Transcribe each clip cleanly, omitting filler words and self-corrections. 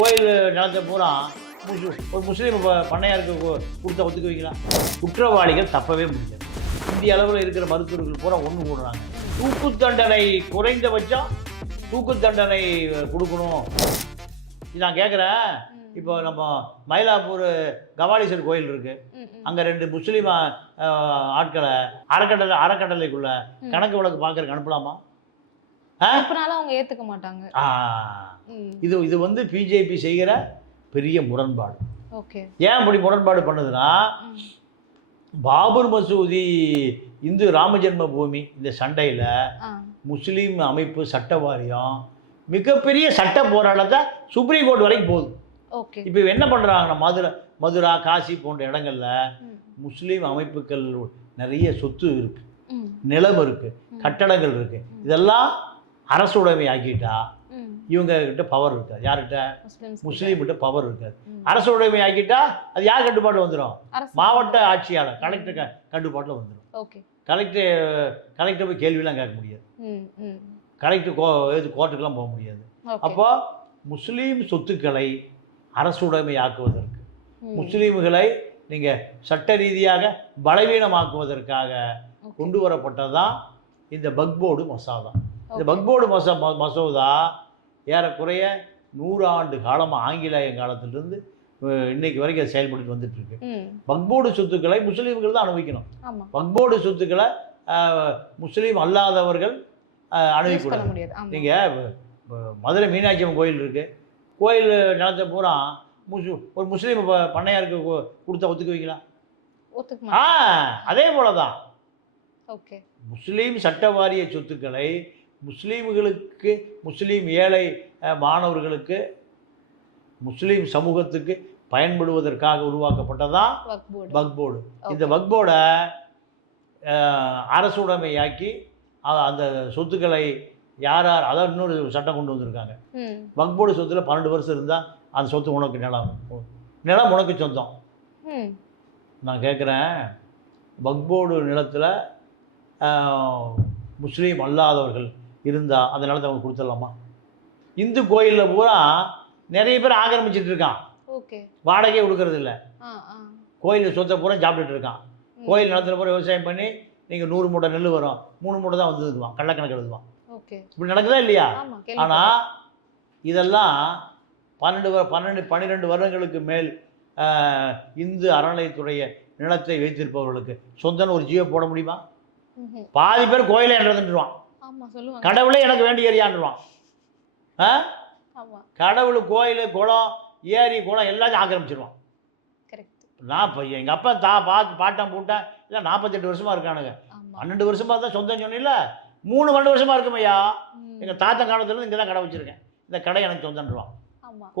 கோயில் நிலத்தை பூரா ஒரு முஸ்லீம் பண்ணையாருக்கு கொடுத்தா ஒத்துக்குவீங்களா? குற்றவாளிகள் தப்பவே முடியாது. இந்திய அளவில் இருக்கிற மருத்துவர்கள் பூரா ஒன்று கூடுறாங்க. தூக்கு தண்டனை குறைந்தபட்சம் தூக்கு தண்டனை கொடுக்கணும். நான் கேட்குறேன், இப்போ நம்ம மயிலாப்பூர் கபாலீஸ்வரர் கோயில் இருக்கு, அங்கே 2 முஸ்லீம் ஆட்களை அறக்கட்டளைக்குள்ள கணக்கு வழக்கு பார்க்கறதுக்கு அனுப்பலாமா? அவங்க ஏத்துக்க மாட்டாங்க. இது வந்து பிஜேபி செய்கிற பெரிய முரண்பாடு. ஓகே, ஏன் அப்படி முரண்பாடு பண்ணுதுன்னா, பாபர் மசூதி இந்து ராமஜென்ம பூமி இந்த சண்டையில் முஸ்லீம் அமைப்பு சட்ட வாரியம் மிகப்பெரிய சட்ட போராட்டத்தை சுப்ரீம் கோர்ட் வரைக்கும் போகுது. இப்போ என்ன பண்ணுறாங்கன்னா, மதுரா காசி போன்ற இடங்கள்ல முஸ்லீம் அமைப்புகள் நிறைய சொத்து இருக்கு, நிலம் இருக்கு, கட்டடங்கள் இருக்கு, இதெல்லாம் அரசு உடைமை ஆக்கிட்டா இவங்க கிட்ட பவர் இருக்காது. யார்கிட்ட? முஸ்லீம் கிட்ட பவர் இருக்காது. அரசு உடைமை ஆக்கிட்டா அது யார் கட்டுப்பாடு வந்துடும்? மாவட்ட ஆட்சியாளர், கலெக்டர் கட்டுப்பாட்டில் வந்துடும். கலெக்டர் போய் கேள்வியெல்லாம் கேட்க முடியாது, கலெக்டர் கோர்ட்டுக்கெல்லாம் போக முடியாது. அப்போ முஸ்லீம் சொத்துக்களை அரசுடைமை ஆக்குவதற்கு, முஸ்லீம்களை நீங்கள் சட்ட ரீதியாக பலவீனமாக்குவதற்காக கொண்டு வரப்பட்டதான் இந்த வக்ஃப் மசோதா. இந்த வக்ஃப் மசோதா ஏறக்குறைய 100 ஆண்டு காலமாக ஆங்கிலேய காலத்திலிருந்து இன்னைக்கு வரைக்கும் அது செயல்பட்டு வந்துட்டு இருக்கு. வக்ஃப் சொத்துக்களை முஸ்லீம்கள் தான் அனுபவிக்கணும். வக்ஃப் சொத்துக்களை முஸ்லீம் அல்லாதவர்கள் அனுபவிக்கூடாது. நீங்கள் மதுரை மீனாட்சி அம்மன் கோயில் இருக்கு, கோயில் நிலத்தை பூரா ஒரு முஸ்லீம் பண்ணையாருக்கு கொடுத்தா ஒத்துக்குவீங்களா? அதே போலதான் முஸ்லீம் சட்ட வாரிய சொத்துக்களை முஸ்லீம்களுக்கு, முஸ்லீம் ஏழை மாணவர்களுக்கு, முஸ்லீம் சமூகத்துக்கு பயன்படுவதற்காக உருவாக்கப்பட்டதான் வக்ஃப் போர்டு. இந்த வக்ஃப் போர்டை அரசுடைமையாக்கி அந்த சொத்துக்களை யார் அதாவது இன்னொரு சட்டம் கொண்டு வந்திருக்காங்க. வக்ஃப் போர்டு சொத்துல 12 வருஷம் இருந்தால் அந்த சொத்து உனக்கு நிலம் உனக்கு சொந்தம். நான் கேட்குறேன், வக்ஃப் போர்டு நிலத்தில் முஸ்லீம் அல்லாதவர்கள் இருந்தால் அந்த நிலத்தை அவங்க கொடுத்துடலாமா? இந்து கோயிலில் பூரா நிறைய பேர் ஆக்கிரமிச்சிட்டு இருக்கான், வாடகையே கொடுக்கறது இல்லை, கோயில் சொத்தை பூரா சாப்பிட்டுட்டு இருக்கான். கோயில் நிலத்தில் பூரா விவசாயம் பண்ணி நீங்கள் 100 மூட்டை நெல் வரும், 3 மூட்டை தான் வந்துடுவான், கள்ளக்கணக்கு எழுதுவான். இப்படி நடக்குதா இல்லையா? ஆனால் இதெல்லாம் 12 வருடங்களுக்கு மேல் இந்து அறநிலையத்துடைய நிலத்தை வைத்திருப்பவர்களுக்கு சொந்தன்னு ஒரு ஜியோ போட முடியுமா? பாதி பேர் கோயிலை என்றதுன்றான், கடவுளே எனக்கு வேண்டிய ஏரியான்றான். கடவுள் கோயில் குளம் ஏரி குளம் எல்லாத்தையும் ஆக்கிரமிச்சிருவான். நான் இப்போ எங்கள் அப்பா பாட்டம் பூட்டேன் இல்லை 48 வருஷமாக இருக்கானுங்க, 12 வருஷமாக தான் சொந்தம் சொன்னில்ல, 3 வருஷமாக இருக்குமையா. எங்கள் தாத்தா காலத்துலேருந்து இங்கே தான் கடை வச்சுருக்கேன், இந்த கடை எனக்கு சொந்தன்றான்.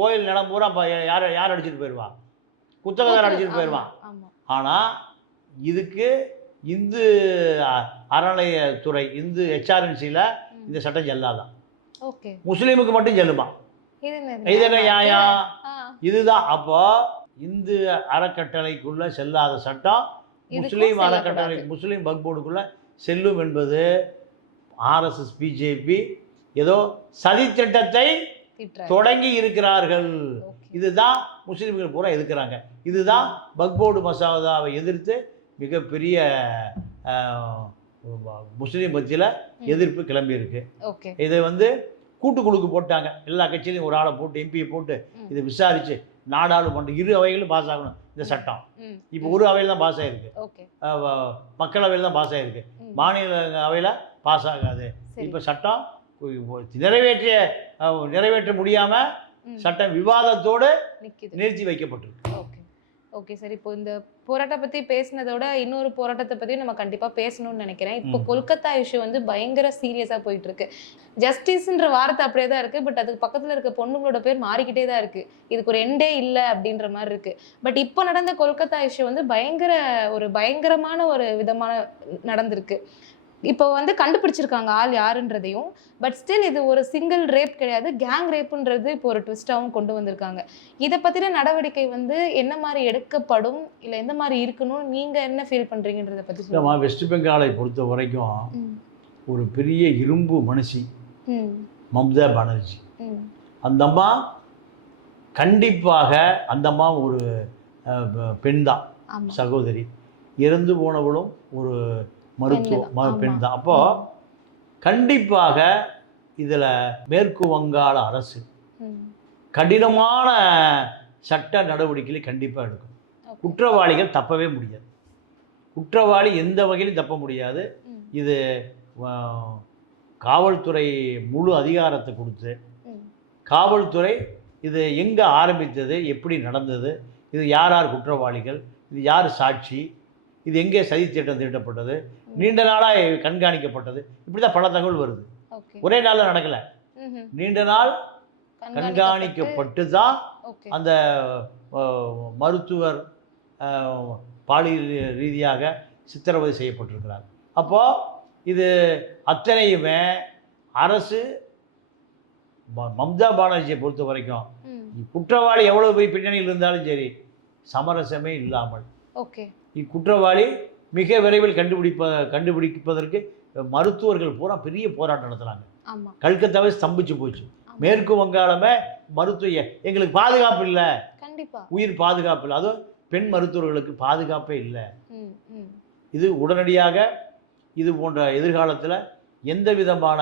கோயில் நிலம் பூரா இப்போ யார் அடிச்சுட்டு போயிடுவான்? குத்தகதார் அடிச்சுட்டு போயிடுவான். ஆனால் இதுக்கு இந்து அறநிலையத்துறை, இந்து HRNCல இந்த சட்டம் செல்லாதான், முஸ்லீமுக்கு மட்டும் செல்லுமா? இது என்ன நியாயம்? இதுதான். அப்போ இந்து அறக்கட்டளைக்குள்ள செல்லாத சட்டம் முஸ்லீம் அறக்கட்டளை, முஸ்லீம் வக்ஃப் போர்டுக்குள்ள செல்லும் என்பது RSS பிஜேபி ஏதோ சதி திட்டத்தை தொடங்கி இருக்கிறார்கள். இதுதான் முஸ்லீம்கள் பூரா எதிர்க்கிறாங்க. இதுதான் வக்ஃப் போர்டு மசோதாவை எதிர்த்து மிகப்பெரிய முஸ்லீம் மத்தியில் எதிர்ப்பு கிளம்பி இருக்கு. இதை வந்து கூட்டுக்குழுக்கு போட்டாங்க, எல்லா கட்சியிலையும் ஒரு ஆளை போட்டு, எம்பியை போட்டு இதை விசாரித்து நாடாளுமன்ற 2 அவைகளும் பாஸ் ஆகணும் இந்த சட்டம். இப்போ ஒரு அவையில் தான் பாஸ் ஆகிருக்கு, மக்களவையில் தான் பாஸ் ஆகிருக்கு, மாநில அவையில் பாஸ் ஆகாது. இப்போ சட்டம் நிறைவேற்ற முடியாமல் சட்டம் விவாதத்தோடு நிறுத்தி வைக்கப்பட்டிருக்கு. ஓகே சார், இப்போ இந்த போராட்டத்தை பற்றி பேசினதோட இன்னொரு போராட்டத்தை பற்றியும் நம்ம கண்டிப்பாக பேசணும்னு நினைக்கிறேன். இப்போ கொல்கத்தா இஷ்யூ வந்து பயங்கர சீரியஸாக போயிட்டு இருக்கு. ஜஸ்டிஸ்ன்ற வார்த்தை அப்படியே தான் இருக்குது, பட் அதுக்கு பக்கத்தில் இருக்க பொண்ணுங்களோட பேர் மாறிக்கிட்டே தான் இருக்குது. இதுக்கு ஒரு எண்டே இல்லை அப்படின்ற மாதிரி இருக்குது. பட் இப்போ நடந்த கொல்கத்தா இஷ்யூ வந்து பயங்கரமான ஒரு விதமான நடந்திருக்கு. இப்போ வந்து கண்டுபிடிச்சிருக்காங்க ஆள் யாருன்றதையும், பட் ஸ்டில் இது ஒரு சிங்கிள் ரேப் கிடையாது, கேங் ரேப்புன்றது இப்போ ஒரு ட்விஸ்டாகவும் கொண்டு வந்திருக்காங்க. இதை பற்றின நடவடிக்கை வந்து என்ன மாதிரி எடுக்கப்படும், இல்லை எந்த மாதிரி இருக்கணும், நீங்கள் என்ன ஃபீல் பண்ணுறீங்கன்றதை பற்றி சொல்லுங்க. வெஸ்ட் பெங்காலை பொறுத்த வரைக்கும் ஒரு பெரிய இரும்பு மனுஷி மம்தா பானர்ஜி. அந்த அம்மா கண்டிப்பாக அந்த அம்மா ஒரு பெண் தான், ஆமா சகோதரி. இறந்து போனவளும் ஒரு பெண் தான். அப்போது கண்டிப்பாக இதில் மேற்கு வங்காள அரசு கடினமான சட்ட நடவடிக்கைகளை கண்டிப்பாக எடுக்கும். குற்றவாளிகள் தப்பவே முடியாது. குற்றவாளி எந்த வகையிலும் தப்ப முடியாது. இது காவல்துறை முழு அதிகாரத்தை கொடுத்து, காவல்துறை இது எங்கே ஆரம்பித்தது, எப்படி நடந்தது, இது யார் யார் குற்றவாளிகள், இது யார் சாட்சி, இது எங்கே சதி திட்டம் தீட்டப்பட்டது, நீண்ட நாளாக கண்காணிக்கப்பட்டது, இப்படி தான் பல தகவல் வருது. ஒரே நாளில் நடக்கலை, நீண்ட நாள் கண்காணிக்கப்பட்டு தான் அந்த மருத்துவர் பாலியல் ரீதியாக சித்திரவதை செய்யப்பட்டிருக்கிறார். அப்போது இது அத்தனையுமே அரசு மம்தா பானர்ஜியை பொறுத்த வரைக்கும் குற்றவாளி எவ்வளோ போய் பின்னணியில் இருந்தாலும் சரி, சமரசமே இல்லாமல் இக்குற்றவாளி மிக விரைவில் கண்டுபிடிப்பதற்கு மருத்துவர்கள் பூரா பெரிய போராட்டம் நடத்துகிறாங்க. கல்கத்தாவே ஸ்தம்பிச்சு போச்சு. மேற்கு வங்காளமே மருத்துவ எங்களுக்கு பாதுகாப்பு இல்லை, உயிர் பாதுகாப்பு இல்லை, அதுவும் பெண் மருத்துவர்களுக்கு பாதுகாப்பே இல்லை. இது உடனடியாக இது போன்ற எதிர்காலத்தில் எந்த விதமான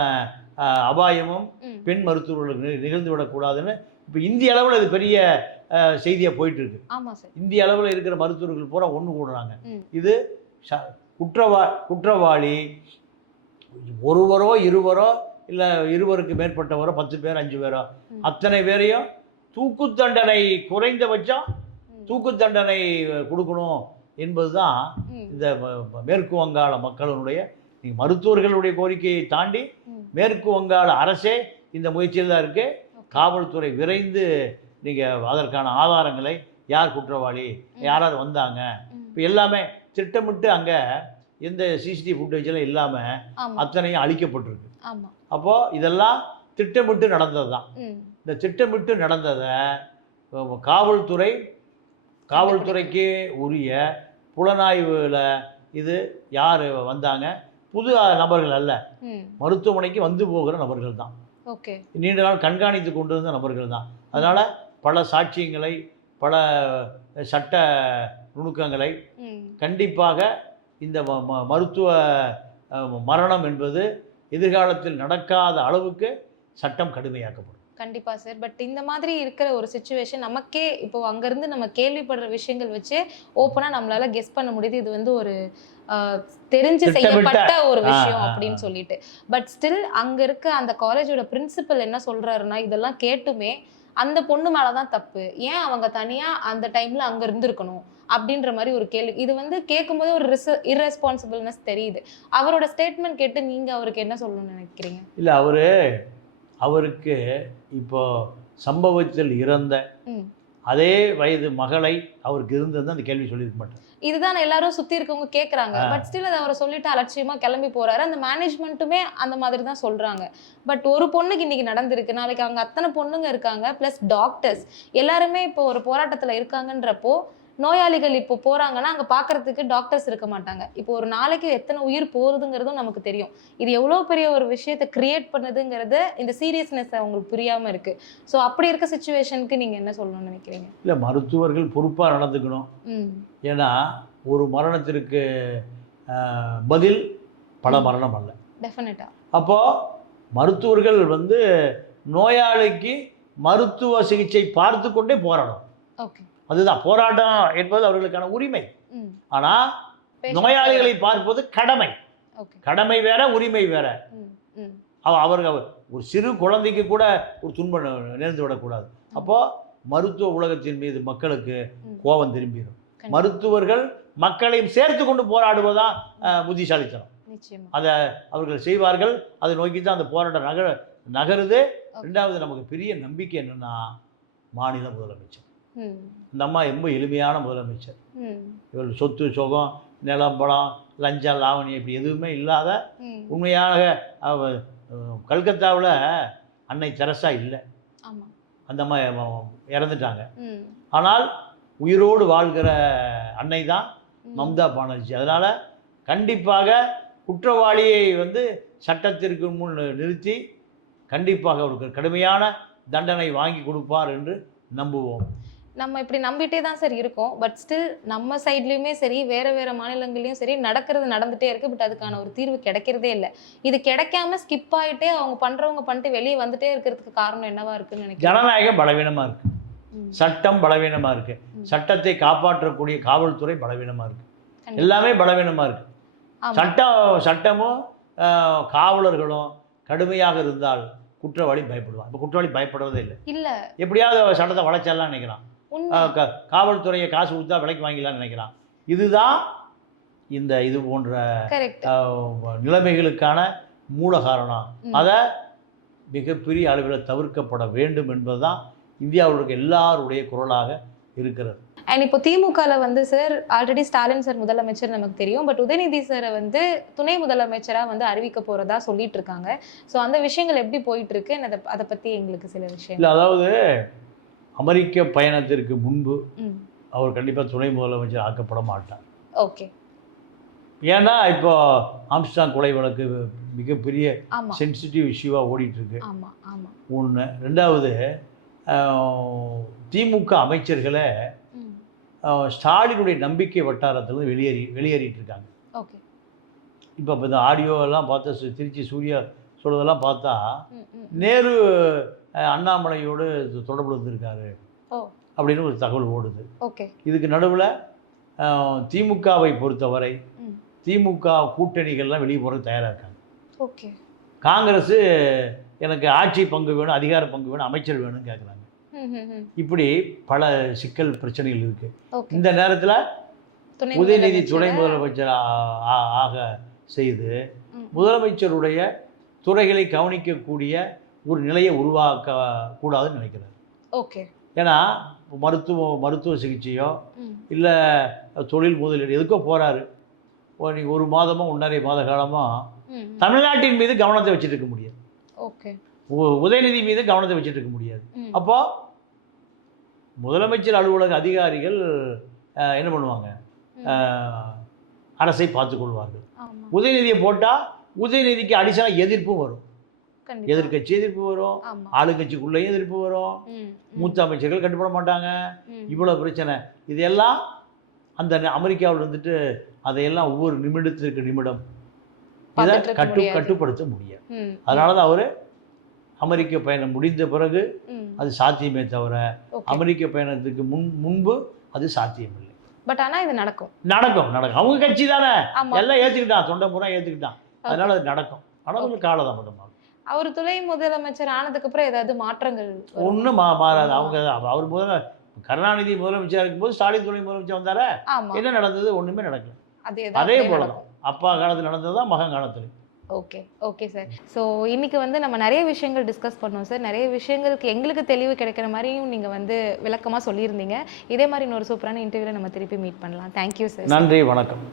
அபாயமும் பெண் மருத்துவர்களுக்கு நிகழ்ந்து விடக்கூடாதுன்னு இப்போ இந்திய அளவில் இது பெரிய செய்தியாக போயிட்டு இருக்கு. இந்திய அளவில் இருக்கிற மருத்துவர்கள் பூரா ஒன்று கூடுறாங்க. இது குற்றவாளி ஒருவரோ இருவரோ இல்லை இருவருக்கு மேற்பட்டவரோ 10 பேர் 5 பேரோ அத்தனை பேரையும் தூக்கு தண்டனை, குறைந்தபட்சம் தூக்கு தண்டனை கொடுக்கணும் என்பது தான் இந்த மேற்கு வங்காள மக்களுடைய மருத்துவர்களுடைய கோரிக்கையை தாண்டி மேற்கு வங்காள அரசே இந்த முயற்சியில் தான் இருக்குது. காவல்துறை விரைந்து நீங்கள் அதற்கான ஆதாரங்களை, யார் குற்றவாளி, யார் யார் வந்தாங்க, இப்போ எல்லாமே திட்டமிட்டு அங்கே எந்த சிசிடிவி ஃபுட்டேஜெல்லாம் இல்லாமல் அத்தனையும் அழிக்கப்பட்டிருக்கு. அப்போது இதெல்லாம் திட்டமிட்டு நடந்தது தான். இந்த திட்டமிட்டு நடந்ததை காவல்துறைக்கு உரிய புலனாய்வில் இது யார் வந்தாங்க, புது நபர்கள் அல்ல, மருத்துவமனைக்கு வந்து போகிற நபர்கள் தான், நீண்ட நாள் கண்காணித்து கொண்டு இருந்த நபர்கள் தான். அதனால் பல சாட்சியங்களை, பல சட்ட நுணுக்கங்களை கண்டிப்பாக இந்த மருத்துவ மரணம் என்பது எதிர்காலத்தில் நடக்காத அளவுக்கு சட்டம் கடுமையாக்கப்படும். கண்டிப்பா சார். பட் இந்த மாதிரி இருக்கிற ஒரு சிச்சுவேஷன் நமக்கே இப்போ அங்கேருந்து நம்ம கேள்விப்படுற விஷயங்கள் வச்சு ஓப்பனாக நம்மளால கெஸ் பண்ண முடியுது, இது வந்து ஒரு தெரிஞ்சு செய்யப்பட்ட ஒரு விஷயம் அப்படின்னு சொல்லிட்டு. பட் ஸ்டில் அங்கே இருக்க அந்த காலேஜோட பிரின்சிபல் என்ன சொல்றாருன்னா, இதெல்லாம் கேட்டுமே அந்த பொண்ணு மேலதான் தப்பு, ஏன் அவங்க தனியா அந்த டைம்ல அங்க இருந்திருக்கணும் அப்படின்ற மாதிரி ஒரு கேள்வி. இது வந்து கேட்கும்போது ஒரு இர்ரெஸ்பான்சிபிள்னஸ் தெரியுது. அவரோட ஸ்டேட்மெண்ட் கேட்டு நீங்க அவருக்கு என்ன சொல்லணும்னு நினைக்கிறீங்க? இல்லை, அவருக்கு இப்போ சம்பவத்தில் இறந்த அதே வயது மகளை அவருக்கு இருந்தது அந்த கேள்வி சொல்லியிருக்க மாட்டார். இதுதான் எல்லாரும் சுத்தி இருக்கவங்க கேட்கறாங்க. பட் ஸ்டில் அதை அவரை சொல்லிட்டு அலட்சியமா கிளம்பி போறாரு. அந்த மேனேஜ்மெண்ட்டுமே அந்த மாதிரி தான் சொல்றாங்க. பட் ஒரு பொண்ணுக்கு இன்னைக்கு நடந்திருக்கு, நாளைக்கு அவங்க அத்தனை பொண்ணுங்க இருக்காங்க, பிளஸ் டாக்டர்ஸ் எல்லாருமே இப்போ ஒரு போராட்டத்துல இருக்காங்கன்றப்போ நோயாளிகள் இப்போ போறாங்கன்னா அங்க பாக்குறதுக்கு டாக்டர்ஸ் இருக்க மாட்டாங்க. இப்போ ஒரு நாளைக்கு எத்தனை உயிர் போகுதுங்கிறதும் நமக்கு தெரியும். இது எவ்வளவு பெரிய ஒரு விஷயத்தை கிரியேட் பண்ணுதுங்கிறது இந்த சீரியஸ்னஸ் அவங்களுக்கு புரியாம இருக்கு. ஸோ அப்படி இருக்க சிச்சுவேஷனுக்கு நீங்க என்ன சொல்லணும்னு நினைக்கிறீங்க? இல்லை, மருத்துவர்கள் பொறுப்பாக நடந்துக்கணும். ஏன்னா ஒரு மரணத்திற்கு பதில் பல மரணம் அல்ல. டெஃபினட்டா. அப்போ மருத்துவர்கள் வந்து நோயாளிக்கு மருத்துவ சிகிச்சை பார்த்து கொண்டே போராடணும். ஓகே, அதுதான் போராட்டம் என்பது அவர்களுக்கான உரிமை. ஆனால் நோயாளிகளை பார்ப்பது கடமை. கடமை வேற, உரிமை வேற. அவர்கள் ஒரு சிறு குழந்தைக்கு கூட ஒரு துன்பம் நேர்ந்து விடக்கூடாது. அப்போது மருத்துவ உலகத்தின் மீது மக்களுக்கு கோபம் திரும்பிடும். மருத்துவர்கள் மக்களையும் சேர்த்து கொண்டு போராடுவதுதான் புத்திசாலித்தனம். அதை அவர்கள் செய்வார்கள். அதை நோக்கி தான் அந்த போராட்டம் நகருது. ரெண்டாவது, நமக்கு பெரிய நம்பிக்கை என்னன்னா, மாநில முதலமைச்சர் இந்த அம்மா ரொம்ப எளிமையான முதலமைச்சர். இவள் சொத்து சுகம், நிலம், பலம், லஞ்சம், லாவணி இப்படி எதுவுமே இல்லாத உண்மையாக கல்கத்தாவில் அன்னை தெரசா இல்லை, அந்த அம்மா இறந்துட்டாங்க. ஆனால் உயிரோடு வாழ்கிற அன்னை தான் மம்தா பானர்ஜி. அதனால் கண்டிப்பாக குற்றவாளியை வந்து சட்டத்திற்கு முன் நிறுத்தி கண்டிப்பாக அவருக்கு கடுமையான தண்டனை வாங்கி கொடுப்பார் என்று நம்புவோம். நம்ம இப்படி நம்பிட்டே தான் சார் இருக்கோம். பட் ஸ்டில் நம்ம சைட்லயுமே சரி, வேற வேற மாநிலங்கள்லயும் சரி நடக்கிறது நடந்துட்டே இருக்கு. பட் அதுக்கான ஒரு தீர்வு கிடைக்கிறதே இல்ல. இது கிடைக்காம ஸ்கிப் ஆயிட்டே அவங்க பண்றவங்க பண்ணிட்டு வெளியே வந்துட்டே இருக்கிறதுக்கு காரணம் என்னவா இருக்குன்னு நினைக்கிறேன்? ஜனநாயகம் பலவீனமா இருக்கு, சட்டம் பலவீனமா இருக்கு, சட்டத்தை காப்பாற்றக்கூடிய காவல்துறை பலவீனமா இருக்கு, எல்லாமே பலவீனமா இருக்கு. சட்டமும் காவலர்களும் கடுமையாக இருந்தால் குற்றவாளி பயப்படுவான். இப்போ குற்றவாளி பயப்படுறதே இல்லை. எப்படியாவது சட்டத்தை வளைச்சலாம் நினைக்கிறான். காவல்துறையை காசு கொடுத்தா விலைக்கு வாங்கிடலாம்னு நினைக்கிறான். இதுதான் இது போன்ற நிலைமைகளுக்கான மூல காரணம். அதை மிகப்பெரிய அளவில் தவிர்க்கப்பட வேண்டும் என்பதுதான் இந்தியாவில் இருக்க எல்லாருடைய குரலாக இருக்கிறது. அண்ட் இப்போ திமுகவில் வந்து சார் ஆல்ரெடி ஸ்டாலின் சார் முதலமைச்சர் நமக்கு தெரியும். பட் உதயநிதி சாரை வந்து துணை முதலமைச்சராக வந்து அறிவிக்க போகிறதா சொல்லிட்டு இருக்காங்க. ஸோ அந்த விஷயங்கள் எப்படி போயிட்டு இருக்கு? அதை பற்றி எங்களுக்கு சில விஷயம் இல்லை. அதாவது அமெரிக்க பயணத்திற்கு முன்பு அவர் கண்டிப்பாக துணை முதலமைச்சர் ஆக்கப்பட மாட்டார். ஓகே. ஏன்னா இப்போ ஆம்ஸ்டாங் கொலை வழக்கு மிகப்பெரிய சென்சிட்டிவ் இஷ்யூவாக ஓடிட்டு இருக்கு. ஒன்று. ரெண்டாவது, திமுக அமைச்சர்களை ஸ்டாலினுடைய நம்பிக்கை வட்டாரத்தில் வெளியேறிட்டு இருக்காங்க. இப்போ இந்த ஆடியோ எல்லாம் பார்த்தா, திருச்சி சூர்யா சொல்றதெல்லாம் பார்த்தா நேரு அண்ணாமலையோடு தொடர்பு இருந்திருக்காரு அப்படின்னு ஒரு தகவல் ஓடுது. இதுக்கு நடுவில் திமுகவை பொறுத்தவரை திமுக கூட்டணிகள்லாம் வெளியே போகிறது தயாராக இருக்காங்க. காங்கிரஸ் எனக்கு ஆட்சி பங்கு வேணும், அதிகார பங்கு வேணும், அமைச்சர் வேணும்னு கேட்குறாங்க. இப்படி பல சிக்கல் பிரச்சனைகள் இருக்கு. இந்த நேரத்தில் உதயநிதி துணை முதலமைச்சர் ஆக செய்து முதலமைச்சருடைய துறைகளை கவனிக்கக்கூடிய ஒரு நிலையை உருவாக்க கூடாதுன்னு நினைக்கிறார். ஏன்னா மருத்துவ சிகிச்சையோ இல்லை தொழில் முதலீடு எதுக்கோ போறாரு. நீங்கள் ஒரு மாதமோ 1.5 மாத காலமோ தமிழ்நாட்டின் மீது கவனத்தை வச்சுட்டு இருக்க முடியாது. உதயநிதி மீது கவனத்தை வச்சுட்டு இருக்க முடியாது. அப்போ முதலமைச்சர் அலுவலக அதிகாரிகள் என்ன பண்ணுவாங்க? அரசை பார்த்துக் கொள்வார்கள். உதயநிதியை போட்டால் உதயநிதிக்கு அடிஷனல் எதிர்ப்பும் வரும். எதிர்கட்சி எதிர்ப்பு வரும், ஆளுங்கட்சிக்குள்ளேயும் எதிர்ப்பு வரும், மூத்த அமைச்சர்கள் கட்டுப்பட மாட்டாங்க. இவ்வளோ பிரச்சனை. இதெல்லாம் அந்த அமெரிக்காவில் இருந்துட்டு அதையெல்லாம் ஒவ்வொரு நிமிடத்திற்கு நிமிடம் இதை கட்டுப்படுத்த முடியாது. அதனால தான் அவர் அமெரிக்க பயணம் முடிந்த பிறகு அது சாத்தியமே தவிர அமெரிக்க பயணத்துக்கு முன்பு அது சாத்தியமில்லை. பட் ஆனால் இது நடக்கும். அவங்க கட்சி தானே எல்லாம் ஏற்றுக்கிட்டான், தொண்டை பூரா ஏற்றுக்கிட்டான். அதனால அது நடக்கும். ஆனால் கொஞ்சம் காலதாமதமாகும். அவர் துணை முதலமைச்சர் ஆனதுக்கு அப்புறம் ஏதாவது மாற்றங்கள் ஒன்றும் மாறாது. அவர் கருணாநிதி முதலமைச்சர் இருக்கும்போது ஸ்டாலின் துணை முதலமைச்சர் வந்தார என்ன நடந்தது? ஒண்ணுமே நடக்கல. அதே போலதான் அப்பா காலத்தில் நடந்ததுதான் மகன் காலத்துல. Okay sir. ஸோ இன்னைக்கு வந்து நம்ம நிறைய விஷயங்கள் டிஸ்கஸ் பண்ணோம் சார். நிறைய விஷயங்களுக்கு எங்களுக்கு தெளிவு கிடைக்கிற மாதிரியும் நீங்கள் வந்து விளக்கமாக சொல்லியிருந்தீங்க. இதே மாதிரி இன்னொரு சூப்பரான இன்டர்வியூவில் நம்ம திருப்பி மீட் பண்ணலாம். Thank you sir. நன்றி, வணக்கம்.